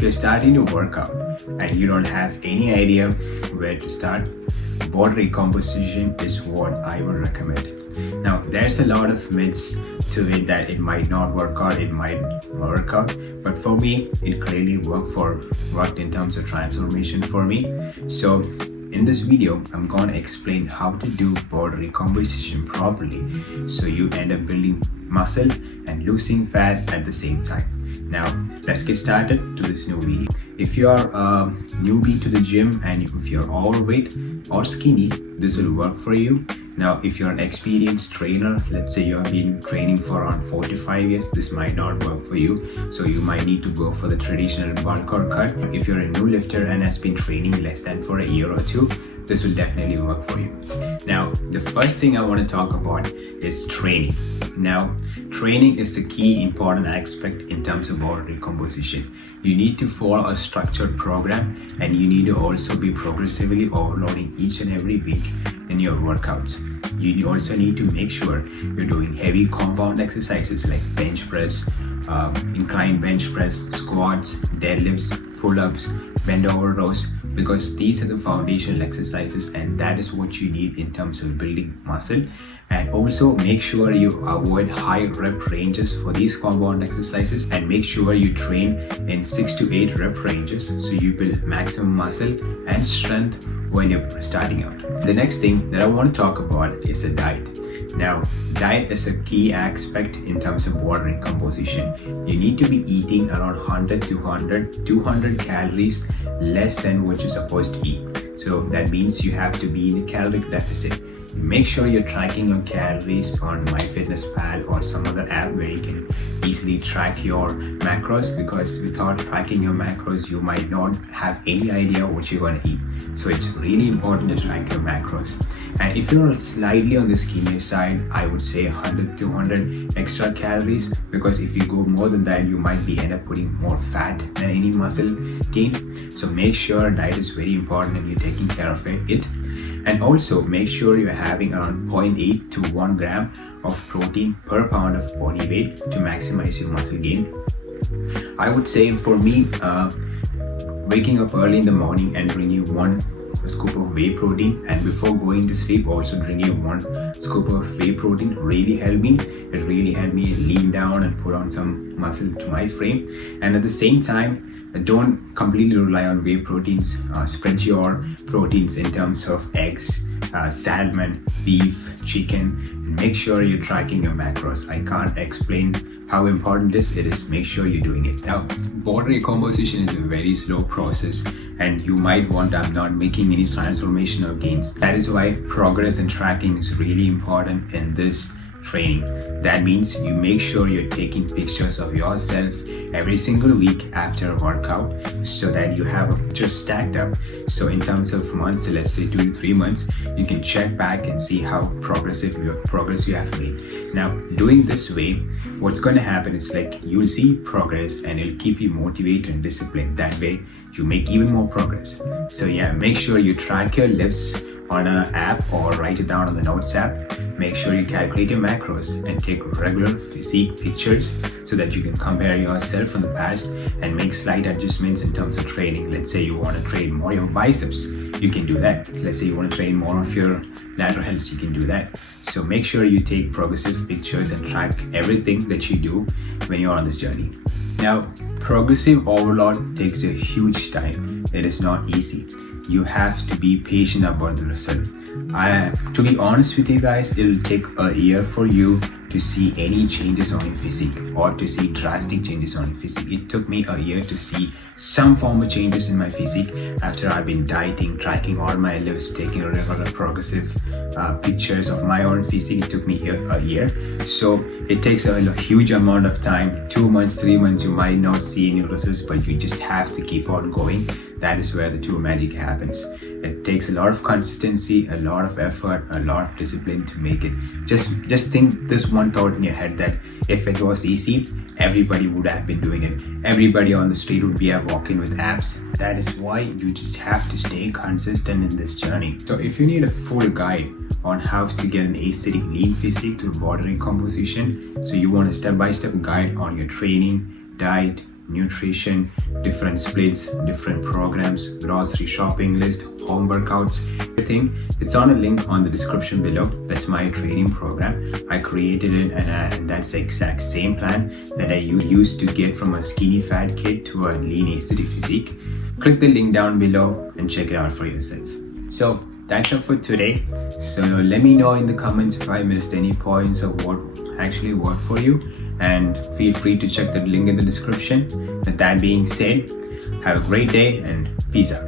you're starting to work out and you don't have any idea where to start, body recomposition is what I would recommend. Now, there's a lot of myths to it that it might not work out, it might work out, but for me, it clearly worked in terms of transformation for me. So in this video, I'm gonna explain how to do body recomposition properly so you end up building muscle and losing fat at the same time. Now, let's get started to this new video. If you are a newbie to the gym and if you're overweight or skinny, this will work for you. Now, if you're an experienced trainer, let's say you have been training for around 4 to 5 years, this might not work for you. So you might need to go for the traditional bulk or cut. If you're a new lifter and has been training less than for a year or two, this will definitely work for you. Now, the first thing I want to talk about is training. Now, training is the key important aspect in terms of body recomposition. You need to follow a structured program and you need to also be progressively overloading each and every week in your workouts. You also need to make sure you're doing heavy compound exercises like bench press, incline bench press, squats, deadlifts, pull-ups, bend over rows, because these are the foundational exercises and that is what you need in terms of building muscle. And also make sure you avoid high rep ranges for these compound exercises and make sure you train in 6 to 8 rep ranges so you build maximum muscle and strength when you're starting out. The next thing that I want to talk about is the diet. Now, diet is a key aspect in terms of body recomposition. You need to be eating around 100 to 200 calories less than what you're supposed to eat. So that means you have to be in a caloric deficit. Make sure you're tracking your calories on MyFitnessPal or some other app where you can easily track your macros, because without tracking your macros, you might not have any idea what you're going to eat. So it's really important to track your macros. And if you're slightly on the skinnier side, I would say 100 to 200 extra calories, because if you go more than that, you might be end up putting more fat than any muscle gain. So make sure diet is very important and you're taking care of it. And also make sure you're having around 0.8 to 1 gram of protein per pound of body weight to maximize your muscle gain. I would say for me, waking up early in the morning and drinking 1 scoop of whey protein, and before going to sleep also drinking 1 scoop of whey protein really helped me. It really helped me lean down and put on some muscle to my frame. And at the same time, don't completely rely on whey proteins. Spread your proteins in terms of eggs, salmon, beef, chicken, and make sure you're tracking your macros. I can't explain how important it is. Make sure you're doing it. Now, body recomposition is a very slow process and you might want, I'm not making any transformational gains. That is why progress and tracking is really important in this training. That means you make sure you're taking pictures of yourself every single week after a workout so that you have a picture stacked up. So in terms of months, let's say 2 to 3 months, you can check back and see how progress you have made. Now, doing this way, what's going to happen is like you'll see progress and it'll keep you motivated and disciplined. That way you make even more progress. So yeah, make sure you track your lifts on an app or write it down on the notes app. Make sure you calculate your macros and take regular physique pictures so that you can compare yourself from the past and make slight adjustments in terms of training. Let's say you want to train more your biceps, you can do that. Let's say you want to train more of your laterals, you can do that. So make sure you take progressive pictures and track everything that you do when you're on this journey. Now, progressive overload takes a huge time. It is not easy. You have to be patient about the result. To be honest with you guys, it'll take a year for you to see any changes on your physique or to see drastic changes on your physique. It took me a year to see some form of changes in my physique after I've been dieting, tracking all my lifts, taking regular progressive pictures of my own physique. It took me a year. So it takes a huge amount of time. 2 months, 3 months, you might not see any results, but you just have to keep on going. That is where the true magic happens. It takes a lot of consistency, a lot of effort, a lot of discipline to make it. Just think this one thought in your head that if it was easy, everybody would have been doing it. Everybody on the street would be walking with abs. That is why you just have to stay consistent in this journey. So if you need a full guide on how to get an aesthetic lean physique through body recomposition, so you want a step-by-step guide on your training, diet, nutrition, different splits, different programs, grocery shopping list, home workouts, everything. It's on a link on the description below. That's my training program. I created it, and that's the exact same plan that I used to get from a skinny fat kid to a lean aesthetic physique. Click the link down below and check it out for yourself. So that's all for today. So let me know in the comments if I missed any points of what actually worked for you, and feel free to check the link in the description. With that being said, have a great day and peace out.